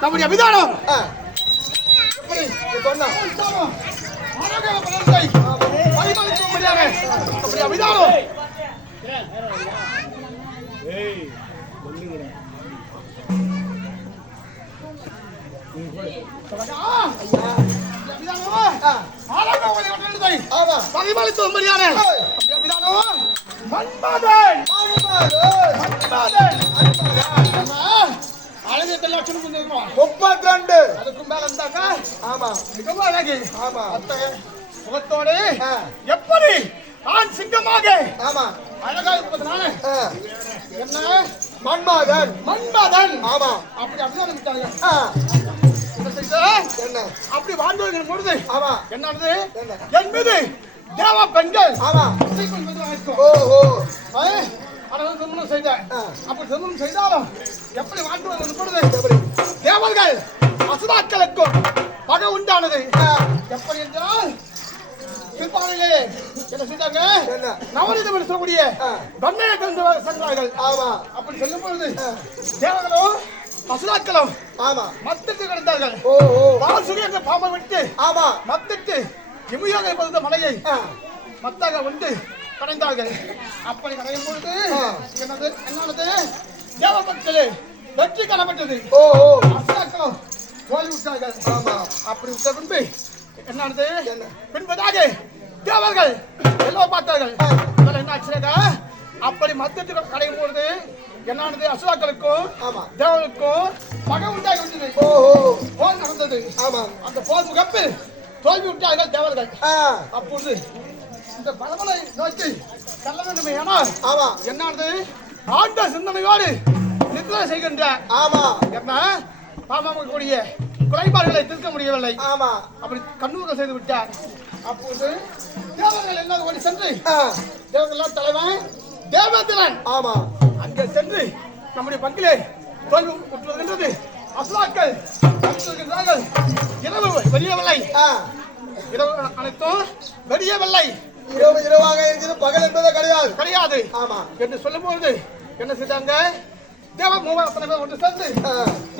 நம்முடைய விதானம் எப்படி நான் சிங்கமாக அழகா இருப்பதனால என்ன மன்மதன் மன்மதன் ஆமா அப்படி அப்படியே என்ன அப்படி வாழ்ந்து பொழுது என்னது என் மீது தேவ பெண்கள் ஓஹோ அழகு திருமணம் செய்த அப்படி திருமணம் செய்தாலும் எப்படி வாழ்ந்து பொழுது தேவர்கள் அசுதாக்களுக்கும் பகை உண்டானது. எப்படி என்றால் பிற்பாடிலே என்ன செஞ்சாங்க? நவநீதம் என்று சொல்லக்கூடிய தன்மையை கொண்டு சென்றார்கள். அப்படி செல்லும் பொழுது தேவர்களும் அசுதாக்களும் மத்திட்டு கிடந்தார்கள். வாசுகி என்ற பாம்பை விட்டு மத்திட்டு இமையாக இருந்த மலையை மத்தாக வந்து கடைந்தார்கள். அப்படி கடையும் பொழுது என்னானது தேவபக்தர்களே வெற்றி காணப்பட்டது. அசுதாக்களும் தோல்வி விட்டார்கள். அப்படி விட்ட பின்பு என்னானது பின்பதாக தேவர்கள் எல்லாம் பார்த்தார்கள். என்ன ஆச்சுனாக்கா அப்படி மத்தியத்துக்கு கடையும் பொழுது என்னானது அசுதாக்களுக்கும் தேவர்களுக்கும் பகை உண்டாகி விட்டது. போர் நடந்தது. அந்த போர் முகப்பில் தோல்வி விட்டார்கள் தேவர்கள். அப்பொழுது இந்த பலமலை நோக்கி செல்ல வேண்டும். ஆனால் என்னானது ஆண்ட சிந்தனையோடு நித்திரை செய்கின்ற என்ன பாமாமக்கூடிய குறைபாடுகளை தீர்க்க முடியவில்லை. அப்படி கண்ணூர்கள் செய்து விட்டார். அப்போது தேவர்கள் எல்லாரும் ஓடி சென்று தேவர்கள் தலைவன் தேவேந்திரன் அங்கே சென்று நம்முடைய பங்கிலே தோல்வி உற்றுவருகின்றது. அசுதாக்கள் இரவு வெளியவில்லை. இரவு அனைத்தும் வெளியவில்லை. இரவாக இருக்கிறது, பகல் என்பது கிடையாது என்று சொல்லும் பொழுது என்ன செய்தாங்க? தேவ மூவரத்தனை பேர் ஒன்று சேர்ந்து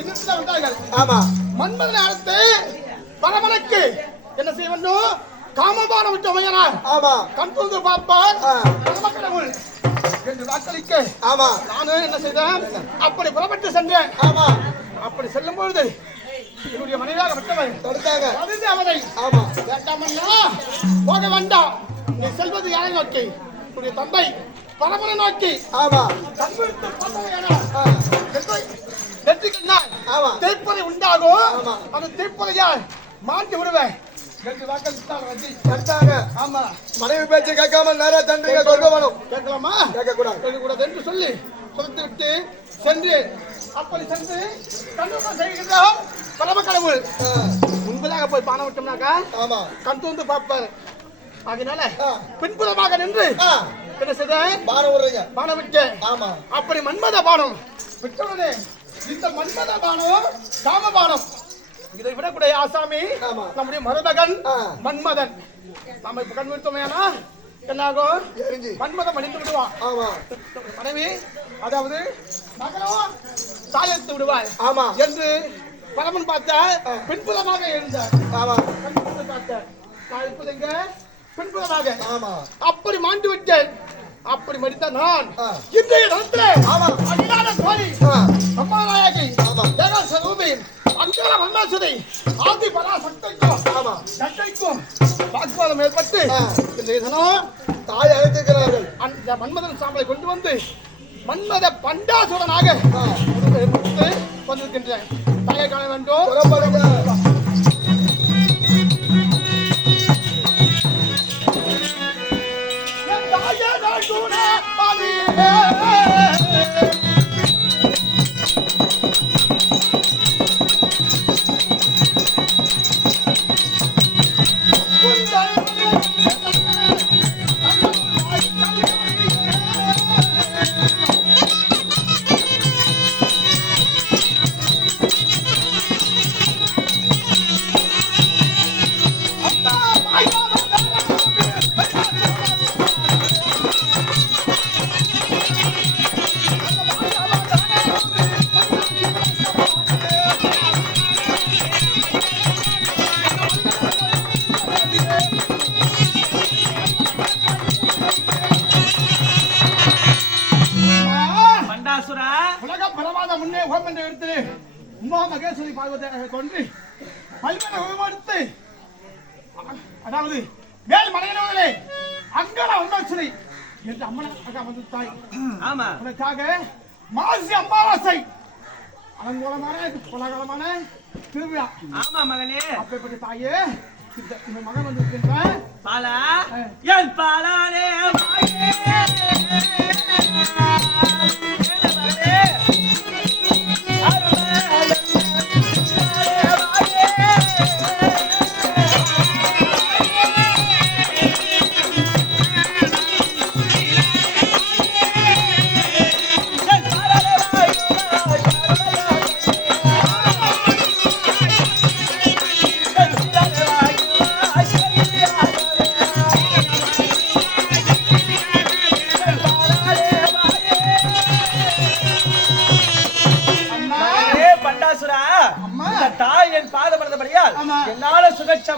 இன்னத்தில் வந்தார்கள். மன்மதனை அழைத்து பரமனுக்கு என்ன செய்ய வேண்டும்? காமபானம் விட்டு அமையனார் கண் துறந்து பார்ப்பார் கடவுள் என்று வாக்களிக்க நானும் என்ன செய்தேன்? அப்படி புறப்பட்டு சென்றேன். அப்படி செல்லும் பொழுது என்னுடைய மனைவியாக விட்டவன் தடுத்தாங்க. அவனை கேட்டாமன்னா போக வேண்டாம், நீ செல்வது யாரை நோக்கி? உன்னுடைய தந்தை பரமனை நோக்கி. தீப்பொறி உண்டாகும், அந்த தீப்பொறியால் மாற்றி விடுவேன். மனைவி பேச்சு கேட்காம நேரா தண்டனை கேட்கலாமா? கேட்கக்கூடாது என்று சொல்லி கொடுத்து விட்டு சென்று அப்படி சென்று கண்ணூர் செய்கின்றோம். பரம கடவுள் முன்பதாக போய் பானம் விட்டோம்னாக்கா கண் தூந்து பார்ப்பார். அதனால பின்புறமாக நின்று என்ன செய்த? பானம் விட்டேன். அப்படி மன்மத பானம் விட்டவுடனே இந்த மன்மத பானம் காமபானம் இதை விடக்கூடிய ஆசாமி நம்முடைய மருமகன் மன்மதன். நாம இப்ப கண் விட்டோமேனா என்னாகும்? மன்மதம் அணிந்து விடுவான். மனைவி அதாவது மகனும் தாயத்து விடுவாள் என்று பரமன் பார்த்த பின்புறமாக எழுந்தார். பின்புறமாக அப்படி மாண்டு விட்டேன். அப்படி மடித்த நான் இன்றைய தினத்தில் கோரி அம்மாநாயகி ஜெகஸ்வரூபி அங்கல மன்னாசுதை ஆதி பராசக்திக்கும் வாக்குவாதம் ஏற்பட்டு இன்றைய தினம் தாய் அழைத்திருக்கிறார்கள். அந்த மன்மதன் சாம்பலை கொண்டு வந்து மன்மத பண்டாசுரனாக வந்திருக்கின்றேன். தாயை காண வேண்டும். மகேஸ்வரி பார்வதியாக தோன்றி பல்வேறு அதாவது மேல் மலையிலே அங்கன உண்டாச்சுரை என்று அம்மனாக வந்து தாய். உனக்காக மாசி அமாவாசை அலங்கோலமான கோலாகலமான திருவிழா. மகனே அப்பேற்பட்ட தாயே மகன் வந்திருக்கின்ற பாலா என் பாலானே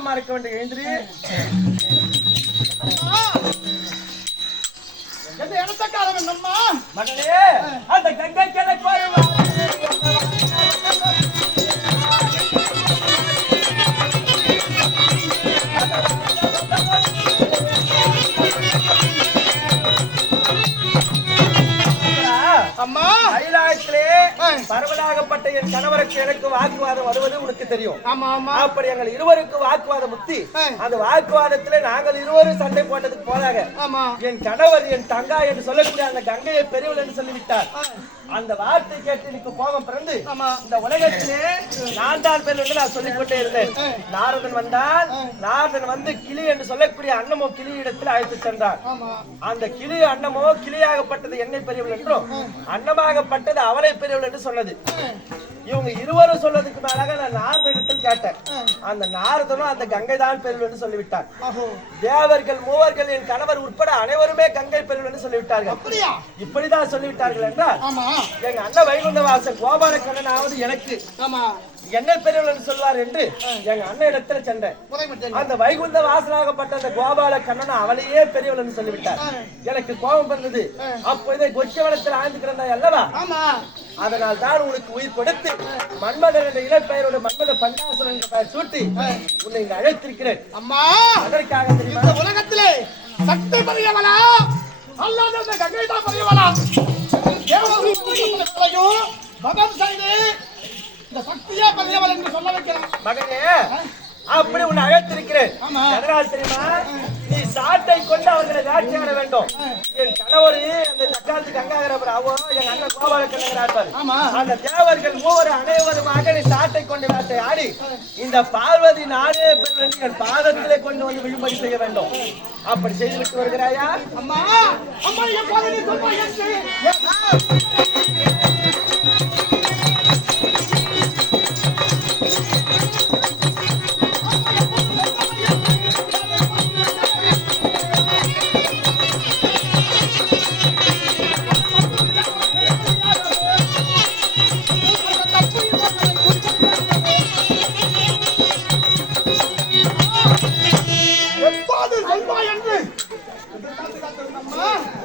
கவனமா இருக்க வேண்டும். எழுந்திரி. எந்த இடத்தக்காரன் என்னம்மா மகளே, அந்த கங்கை கிழக்கு வருவார். அம்மா கைலாயத்திலே பரவலாகப்பட்ட என் கணவருக்கு எனக்கு வாக்குவாதம் வருவது உனக்கு தெரியும். ஆமா ஆமா. அப்படி எங்கள் இருவருக்கு வாக்குவாதம் முத்தி அந்த வாக்குவாதத்திலே நாங்கள் இருவரும் சண்டை போட்டதுக்கு போதாக ஆமா என் கணவர் என் தங்கா என்று சொல்லக்கூடிய அந்த கங்கையை பெரியவள் என்று சொல்லிவிட்டார். அந்த வார்த்தை கேட்டு எனக்கு கோபம் பிறந்து இந்த உலகத்திலே நான் தான் பேர் என்று நான் சொல்லிக்கொண்டே இருந்தேன். நாரதன் வந்தால் நாரதன் வந்து கிளி என்று சொல்லக்கூடிய அன்னமோ கிளி இடத்தில் அழைத்து சென்றார். அந்த கிளி அன்னமோ கிளியாகப்பட்டது என்னை பெரியவள் என்றும் அன்னமாகப்பட்டது அவளை பெரியவள் என்று சொன்னது. இவங்க இருவரும் சொல்றதுக்கு மேலாக நான் நாரதனிடத்தில் கேட்டேன். அந்த நாரதனும் அந்த கங்கை தான் பெரியவள் என்று சொல்லிவிட்டார். தேவர்கள் மூவர்கள் என் கணவர் உட்பட அனைவருமே கங்கை பெரியவள் என்று சொல்லிவிட்டார்கள். இப்படிதான் சொல்லிவிட்டார்கள் என்றால் எங்க அண்ணன் வைகுண்ட வாசன் கோபாலக்கண்ணனாவது எனக்கு என்ன பெரியவள் என்று சொல்வார் என்று எங்க அண்ணன் இடத்துல சென்றேன். அந்த வைகுந்த வாசனாகப்பட்ட அந்த கோபால கண்ணன் அவளையே பெரியவள் என்று சொல்லிவிட்டார். எனக்கு கோபம் வந்தது. அப்போதே கொச்சவனத்தில் ஆழ்ந்து கிடந்தாய் அல்லவா, அதனால் தான் உனக்கு உயிர் கொடுத்து மன்மதன் என்ற இளப்பெயரோடு மன்மத பண்டாசுரன் என்ற பெயர் சூட்டி உன்னை இங்கு அழைத்திருக்கிறேன். அம்மா அதற்காக தெரியுமா உலகத்திலே சக்தி பெரியவளா அல்லாத கங்கை தான் பெரியவளா பகவான் சைடு இந்த சக்தியா பெரியவள் என்று சொல்ல வைக்கிறேன். மகனே, அப்படி உன்னை அழைத்திருக்கிறேன். எதனால் தெரியுமா? நீ சாட்டை கொண்டு அவர்களை வேட்டையாட வேண்டும். என் கணவர் அந்த தக்காளத்து கங்காகிறவர் அவோ என் அண்ணன் கோபால கண்ணகிறார். அந்த தேவர்கள் மூவர் அனைவருமாக நீ சாட்டை கொண்டு வேட்டையாடி இந்த பார்வதி நாடே பெண் என் பாதத்திலே கொண்டு வந்து விழும்படி செய்ய வேண்டும். அப்படி செய்துவிட்டு வருகிறாயா? அம்மா அம்மா எப்போது நீ சொல்வாய்?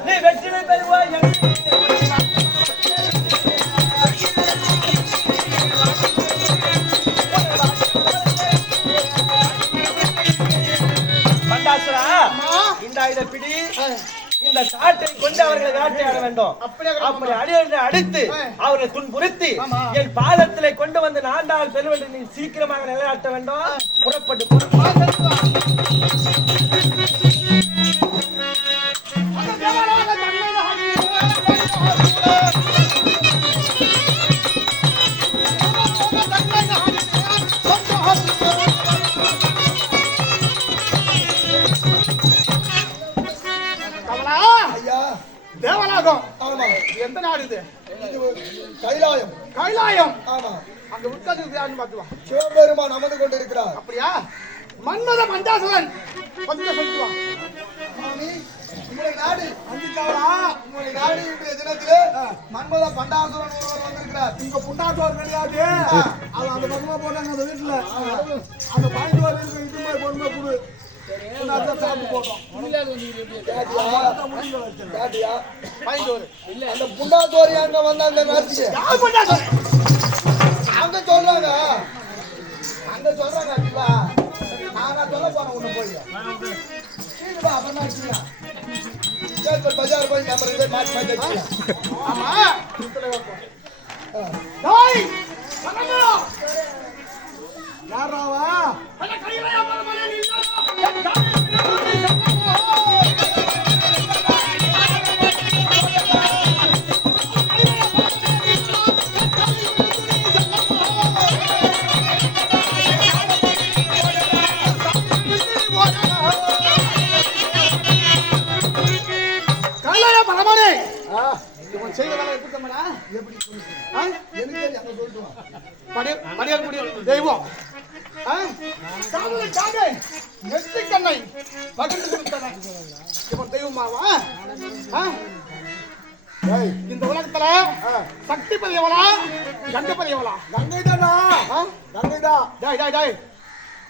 நீ வெற்றிலை பெறுவாய் பண்டாசுரா, இந்த இதை பிடி. இந்த சாட்டை கொண்டு அவர்களை வேட்டையாட வேண்டும். அப்படி அடியை அடித்து அவர்களை துன்புறுத்தி என் பாதத்திலே கொண்டு வந்து நான்கால் பெருவெளி நீ சீக்கிரமாக நிலைநாட்ட வேண்டும். புறப்பட்டு தேவனாகம். எந்த நாடு இது? கைலாயம். கைலாயம். ஆமா. அங்க உட்கார்ந்து யாருன்னு பாத்துவா. சிவபெருமான் அமர்ந்து கொண்டிருக்கிறார். அப்படியா? மன்மத பண்டாசுரன் வந்து சொல்லுவா. மாமி, உங்களுடைய நாடு அஞ்சிட்டாவா? உங்களுடைய நாடு இன்றைய தினத்திலே மன்மத பண்டாசுரன் ஒருவர் வந்திருக்கிறார். இங்க புண்டாசுரன் கிடையாது. அது அந்த பக்கமா போட்டாங்க அந்த வீட்டுல. அந்த பாயிண்ட் இருக்கு. இது மாதிரி பொண்ணு குடு. சாப்பிட்டு போட்டோம். அந்த புண்டாசோரி அங்க வந்த அந்த நேரத்துக்கு அங்க சொல்றாங்க அப்படிவா? நான் சொல்ல போறேன் உன்னை போய் அப்புறம் பஜார் போய் நம்ம ரெண்டு மாற்றி மாற்றி வச்சுக்கலாம். ஆமா யாராவா தெய்வம் நெற்றிக்கண்ணை பகிர்ந்து கொடுத்தவன் இவன் தெய்வமாவா? இந்த உலகத்துல சக்தி பெரியவளா கங்கை பெரியவளா? கங்கை தானா? கங்கை தான்.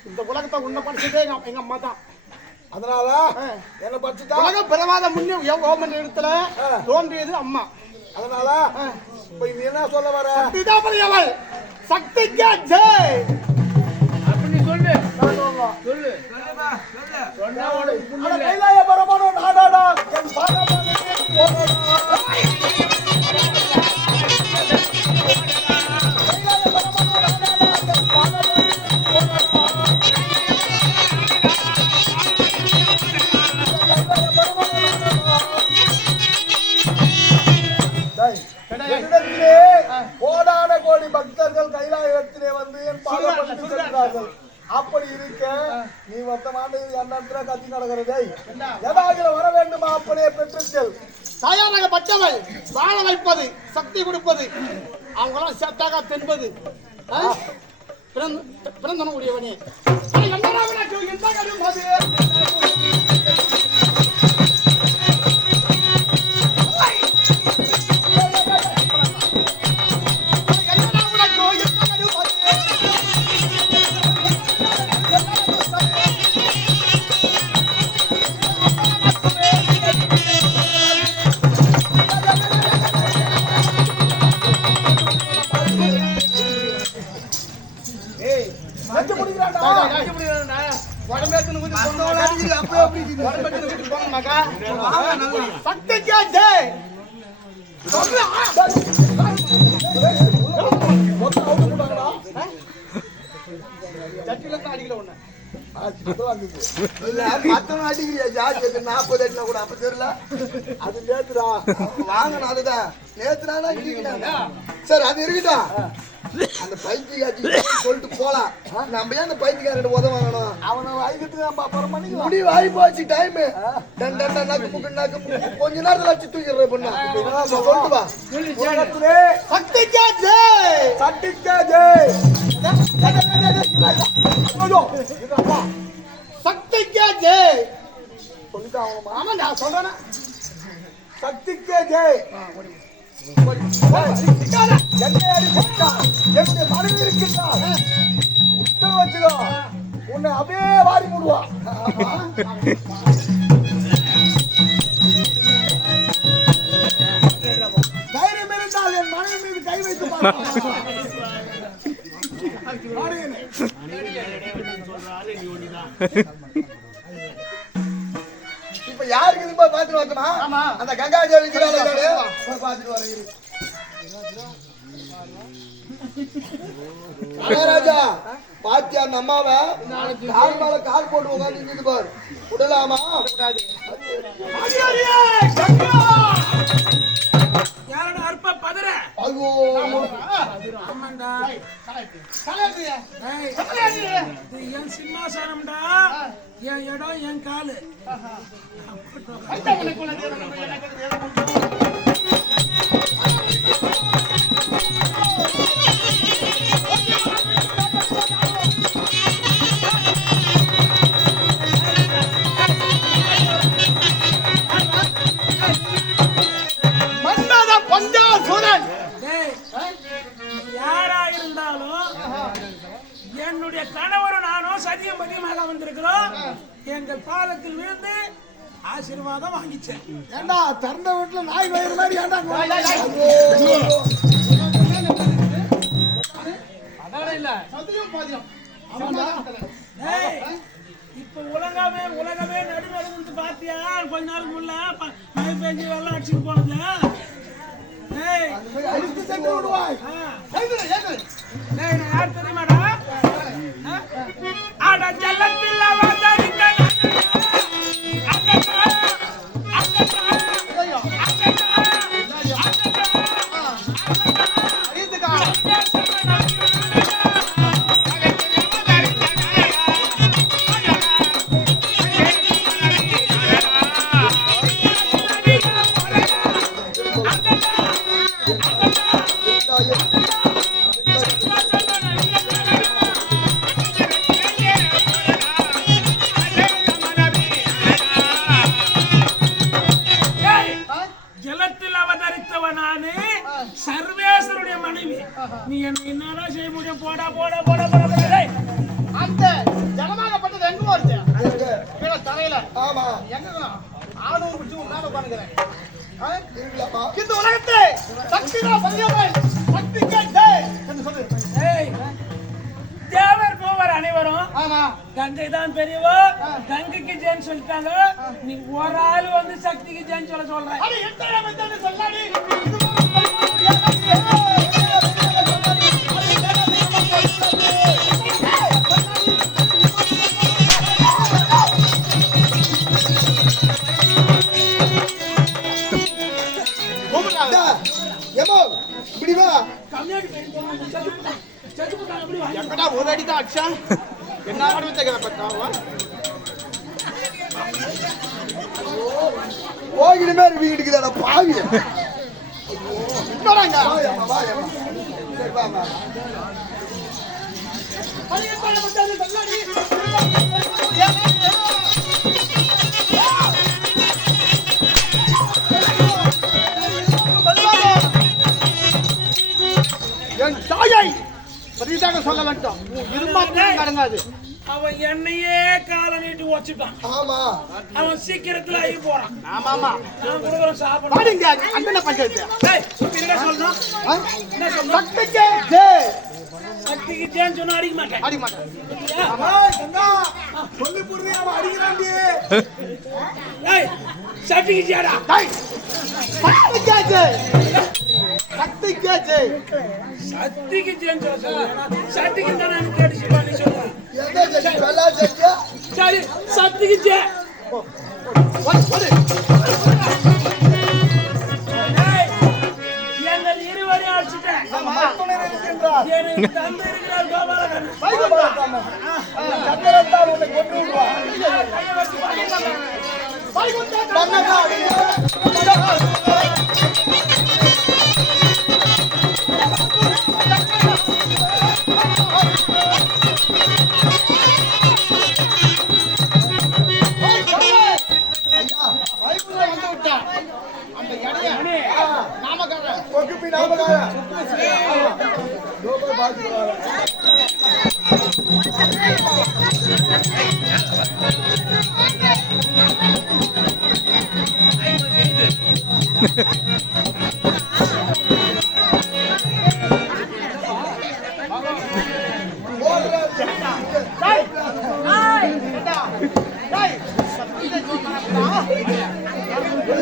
இந்த உலகத்தை உன்னை படிச்சதே எங்க அம்மா தான். அதனால என்ன படிச்சுட்டா உலக பிரமாத முன்னே ஓமன் இடத்துல தோன்றியது அம்மா. அதனால இப்ப நீ என்ன சொல்ல வர? சக்திதான் பெரியவள். சக்திக்கு ஜெய். அப்படி சொல்லு. சொல்லு. சொன்னா உனக்கு புரியல. கைலாய பரமானோ நாடாடா என் பாதமானே ஓடாடா. கோடான கோடி பக்தர்கள் கைலாயத்திலே வந்து என் பாதப்பட்டு சென்றார்கள். அப்படி இருக்க நீ வர்த்தமான எண்ணத்துல கத்தி நடக்கிறதை ஏதாவது வர வேண்டுமா? அப்படியே பெற்றுச்சல். தாயாராக பட்டவள் வாழ வைப்பது, சக்தி கொடுப்பது, அவங்களாம் சத்தாக தென்பது. பிறந்தன உடையவனே சரி அது இருக்கட்டும். அந்த பைத்தியக்காட்சி சொல்லிட்டு போலாம். நம்ம ஏன் அந்த பைத்தியக்காரன் உதவணும்? அவனை வாய்க்கிறதுக்கு நம்ம அப்புறம் பண்ணி முடிவு ஆகி போச்சு. டைம் கொஞ்ச நேரத்துல வச்சு தூக்கிடுற பொண்ணு சொல்லிட்டு வா. சக்திக்கா ஜெய். சக்திக்கா ஜெய். சக்திக்கா ஜெய் சொல்லிட்டு அவங்க ஆமா நான் சொல்றேன். சக்திக்கா ஜெய். உன்னை அப்படியே வாரி போடுவா. தைரியம் இருந்தால் என் மனைவி மீது கை வைத்து இப்ப யாருக்கு இது பாத்துட்டு வரணுமா? அந்த கங்கா தேவி பாத்துட்டு வர ராஜா பாத்தியா அந்த அம்மாவை கால் மேல கால் போட்டு உட்காந்து பாரு. விடலாமா? ஐயோ என் சிம்மாசனம்டா, என் இடம், என் காலு. யாரா இருந்தாலும் என்னுடைய கணவரும் நானும் சதியம் பதியமாக வந்திருக்கிறோம். எங்கள் பாலத்தில் விழுந்து ஆசீர்வாதம் வாங்கிச்சேன். ஏண்டா திறந்த வீட்டுல நாய் வயிறு மாதிரி ஏண்டா இப்ப உலகமே நடுநடுந்து பாத்தியா? கொஞ்ச நாள் முள்ள மழை பெஞ்சு வெள்ளம் அடிச்சுட்டு போனது. யார் தெரியுமாடா? அட ஜல்லத்தில் ஆமா எங்க ஆணவம் பிடிச்சு உட்கார்ந்து உட்காந்துக்கிறேன் இருக்கலாமா இந்த உலகத்திலே சக்தி தான் பரியவன் சக்தி கேட்டே என்று சொல்லு. ஏய், தேவர் போவர் அனைவரும் ஆமா கங்கை தான் பெரியவோ, கங்கைக்கு ஜெயின் சொல்லிட்டாங்க. நீ ஒரு ஆள் வந்து சக்திக்கு ஜெயின் சொல்ற அது எத்தனை வந்து சொல்லாடி ஏமா இப்படி வா எங்கடா ஒரு அடி தான் அடிச்சா என்ன ஆடு வச்சுக்கிற பத்தாவா போகிடுமே வீட்டுக்குதாடா பாவி இன்னொருங்க வாயம்மா வாயம்மா சரி வாமா அது எத்தனை வந்து சொல்லாடி என் தாயை பரிதாக சொல்ல வேண்டும் இருமாத்தே கடங்காது. அவன் என்னையே காலை நீட்டி வச்சுட்டான். ஆமா அவன் சீக்கிரத்துல ஆகி போறான். ஆமாமா நான் கொடுக்குறேன் சாப்பிட. பாருங்க அண்ணன பஞ்சாயத்து என்ன சொல்லணும்? என்ன சொல்லணும்? சக்திக்கே ஜெய் சக்திக்கு ஜெயின் சொன்னா அடிக்க மாட்டேன். அடி மாட்டேன். கங்கா சொல்லி புடுறியா அவன் அடிக்கிறான்டி ஏய், சக்திக்கு ஜெயடா. டேய் சக்திக்கே ஜெய் சக்திக்கே ஜெய் சக்திக்கு ஜெயின் சொல்ல சக்திக்கு தானே கேட்டு பண்ணி சொல்றேன். எந்த செஞ்சு வெள்ளா செஞ்சு சரி, சக்திக்கு ஜெய். ஓடு ஏய், எங்கள் இருவரையும் அடிச்சுட்டேன். இருக்கின்றார் எனக்கு தந்தை இருக்கிறார் கோபாலகன். சக்கரத்தால் உன்னை கொண்டு விடுவார் வந்து விட்டா அந்த இடைய நாமக்கார கொக்குப்பி நாமக்கார லோபர் பாத்துக்கிறார்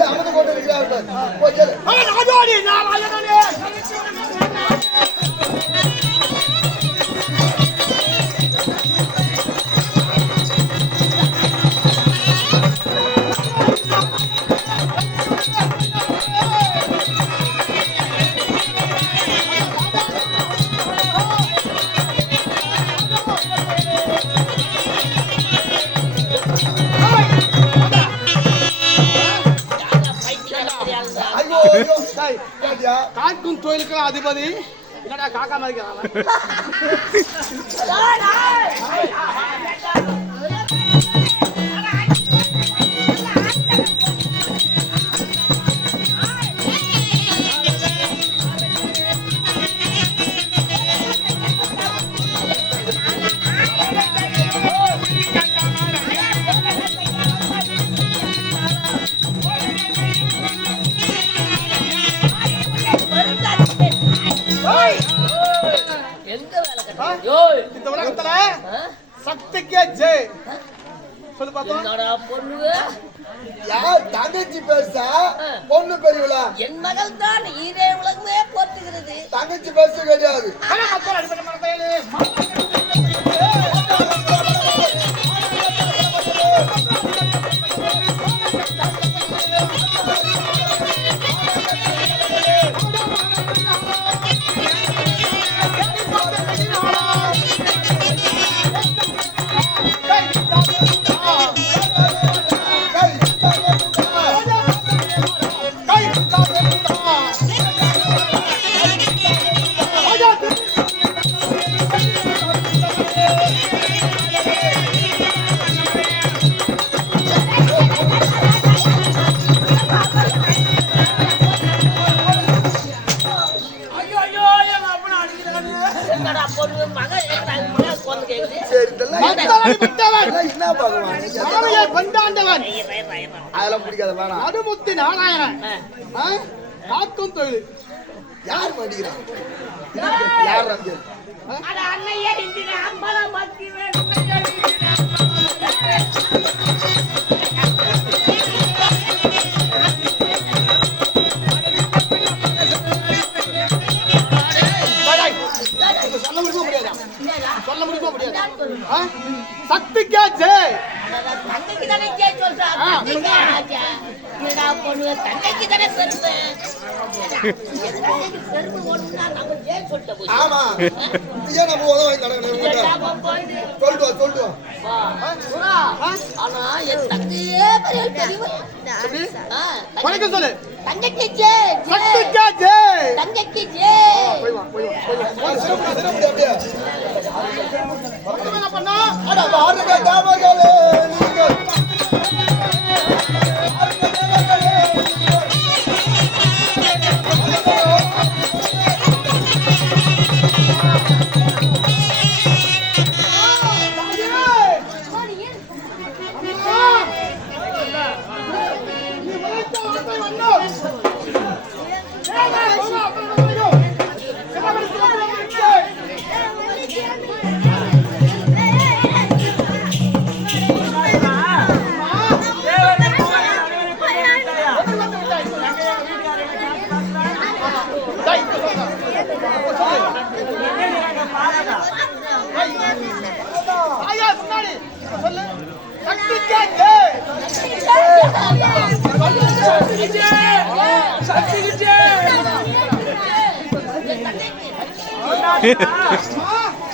அமர்ந்து கொண்டு இருக்கிறார்கள் கொஞ்சம் நாடோடி நாராயணனே ஐயோ ஐயோ டேய் கேட்டியா காட்டும் தொழிலுக்கு அதிபதி என்னடா காக்கா மாதிரிக்கிறான் இந்த உலகத்துல சக்திக்கே ஜெய் சொல்லு பாப்போம். யார் தங்கச்சி பேசா பொண்ணு பெரியவளா என் மகள் தான் ஈரே உலகமே போற்றுகிறது. தங்கச்சி பேச கிடையாது மக்கள் அடிப்பட்ட மரத்தையிலே ஆண்டவன் அதெல்லாம் பிடிக்காத வேணாம். நடுமுத்தி நாராயணன் காக்கும் தொழில் யார் மாட்டிக்கிறான்? யார் ராஜ்யம்? அட அன்னையே இன்று அம்பலம் பத்தி சொல்ல முடியுமா முடியாது சக்திக்கா ஜெய் தங்கைக்கு தானே ஜெய் சொல்றாங்க தங்கைக்கு தானே பெருமை பெருமை ஒண்ணுனா நம்ம ஜெய் சொல்லிட்ட போய் ஆமா ஏன் நம்ம உதவி சொல்லிட்டு ஆனா என் தங்கையே பெரியவள் வணக்கம் சொல்லு தங்கைக்கு ஜெய் சக்திக்கா ஜெய் தங்கைக்கு ஜெய் போய் வா என்ன பண்ணா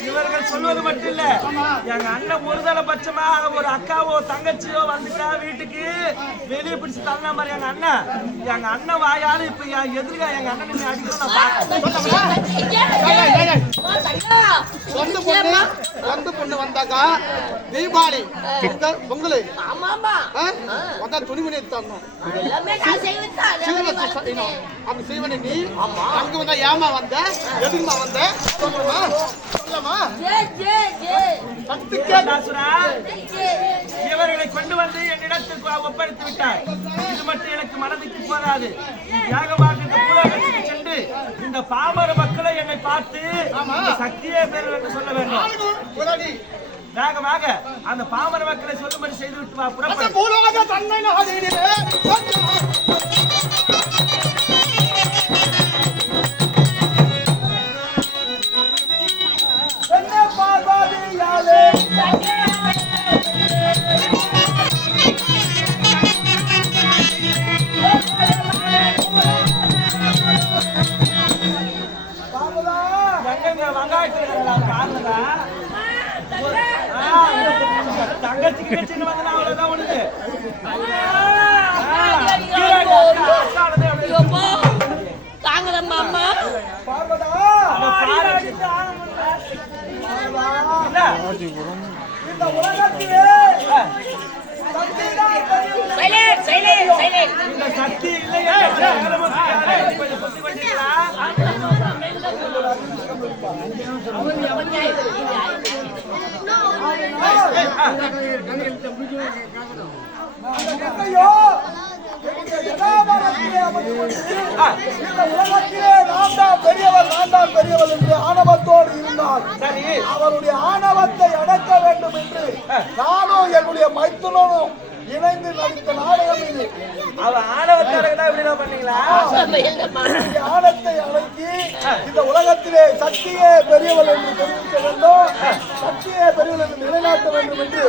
இவர்கள் சொல்வது மட்டும் இல்ல, எங்க அண்ணன் ஒருதலை பட்சமா ஒரு அக்காவோ தங்கச்சியோ வந்துட்டா வீட்டுக்கு வெளியே பிடிச்சு தள்ள மாதிரி எங்க அண்ணன் வாயால இப்ப என் எதிர்கா எங்க அண்ணன் அடிக்கணும் வந்து பொண்ணு வந்தாக்கா தீபாவளி பொங்கல் வந்தா துணிமணி தரணும் அந்த சீவனை நீ அங்க வந்தா ஏமா வந்த எதுக்குமா வந்த சொல்லமா இவர்களை கொண்டு வந்து என்னிடத்துக்கு ஒப்படைத்து விட்டார். இது மட்டும் எனக்கு மனதுக்கு போதாது. யாகமாக்கு சென்று இந்த பாமர மக்களை என்னை பார்த்து சக்தியே பெறும் என்று சொல்ல வேண்டும். வேகமாக அந்த பாமர மக்களை சொல்லும்படி செய்து விட்டு வா. புறப்படு. தங்கச்சிக்கு கட்சின்னு வந்து அவ்வளவுதான் உனக்கு தாங்கலம்மா அம்மா இந்த உலகத்திலே இந்த சக்தி இல்லையா பெரியவள் என்று ஆணவத்தோடு இருந்தால் அவருடைய ஆணவத்தை அடக்க வேண்டும் என்று நானும் என்னுடைய மைத்துனனும் இணைந்து நடித்த நாடகம் இது. அவ ஆணவத்தை பண்ணீங்களா? ஆணத்தை அடக்கி இந்த உலகத்திலே சக்தியே பெரியவள் என்று தெரிவிக்க வேண்டும், சக்தியே பெரியவள் என்று நிலைநாட்ட வேண்டும் என்று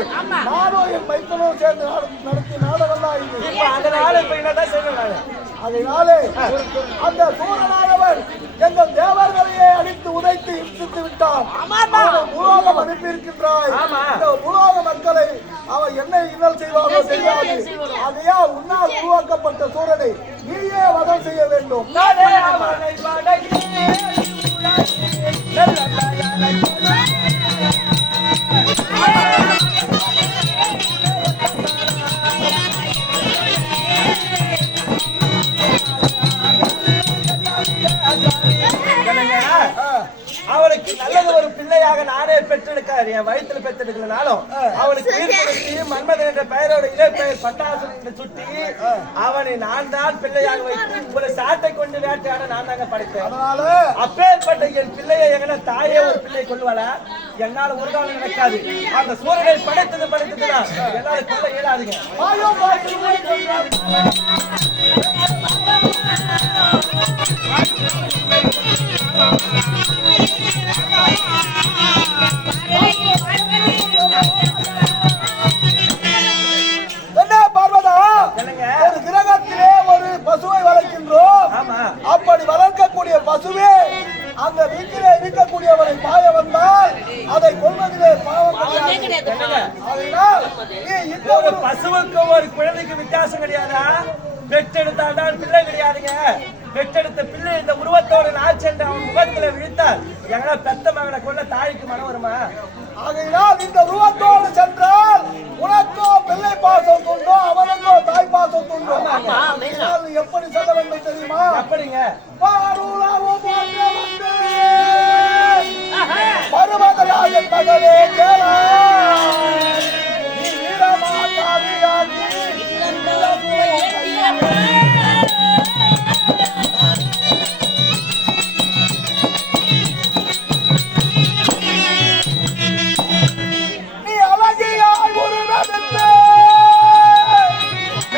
நானும் என் மைத்தனும் சேர்ந்து நடத்திய நாடகம் தான் இது. அதனாலே அந்த சூரனானவர் எங்கள் தேவர்களையே அடித்து உதைத்து இடித்து விட்டார். பூலோகம் அனுப்பியிருக்கின்றாய். இந்த பூலோக மக்களை அவர் என்ன இன்னல் செய்வாரோ தெரியாது. அதையா உன்னால் உருவாக்கப்பட்ட சூரனை நீயே வதம் செய்ய வேண்டும். அவருக்கு நல்லது ஒரு பிள்ளையாக நானே நானே பெற்றெடுக்காரு என் வயிற்றுல பெற்றெடுக்கலனாலும் அவனுக்கு உயிர் கொடுத்து மன்மதன் என்ற பெயரோட இலை பெயர் பட்டாசன் என்று சுட்டி அவனை நான் தான் பிள்ளையாக வைத்து உங்களை சாட்டை கொண்டு வேட்டையாட நான் தாங்க படைத்தேன். அதனால அப்பேற்பட்ட என் பிள்ளையை எங்கன்னா தாயே ஒரு பிள்ளை கொள்வாளா? என்னால ஒரு காலம் நடக்காது. அந்த சூரியனை படைத்ததுதான் என்னால கொள்ள இயலாதுங்க. என்ன பார்வதா, ஒரு கிரகத்திலே ஒரு பசுவை வளர்க்கின்றோம். ஆமா, அப்படி வளர்க்கக்கூடிய பசுவே அந்த வீட்டிலே இருக்கக்கூடியவரை பாய வந்தால் அதை கொள்வதிலே பாவம் கிடையாது. அதனால் நீ இந்த ஒரு பசுவுக்கும் ஒரு குழந்தைக்கு வித்தியாசம் கிடையாதா? பெற்றெடுத்தால்தான் பிள்ளை கிடையாதுங்க. பெற்றெடுத்த பிள்ளை இந்த உருவத்தோடு நான் சென்று அவன் முகத்துல விழித்தால் எங்கன்னா பெத்த மகனை கொள்ள தாய்க்கு மனம் வருமா? ஆகையினால் இந்த உருவத்தோடு சென்றால் உனக்கோ பிள்ளை பாசம் தோன்றோ, அவனுக்கோ தாய் பாசம் தோன்றோ. இதனால் நீ எப்படி சொல்ல வேண்டும் தெரியுமா? அப்படிங்க. பருவதராஜன் மகளே கேளா, நீ வீரமாதாவியாகி நீ அழகியாய் ஒரு நடந்து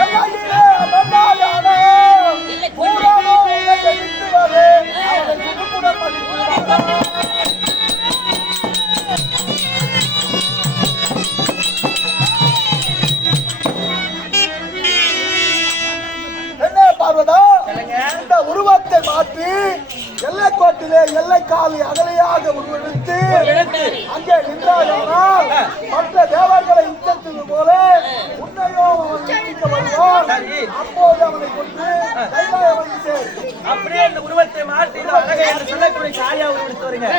எல்லையிலே வந்தாயான பூரானோ உன்னை எதிர்த்து வரு அவனை சுடுகுடன் மதிப்பு. என்ன பார்வதா, இந்த உருவத்தை மாற்றி எல்லைக்கோட்டிலே எல்லைக்காலை அகலையாக உருவெடுத்து அங்கே நின்றாயானால் மற்ற தேவர்களை யுத்தத்தின் போல உன்னையோ அவன் யுத்திக்க வருவான். அப்போது அவனை கொண்டு கைலாயம் வந்து சேர். அப்படியே இந்த உருவத்தை மாற்றி அழகை என்று சொல்லக்கூடிய காரியா உருவெடுத்து வருங்க.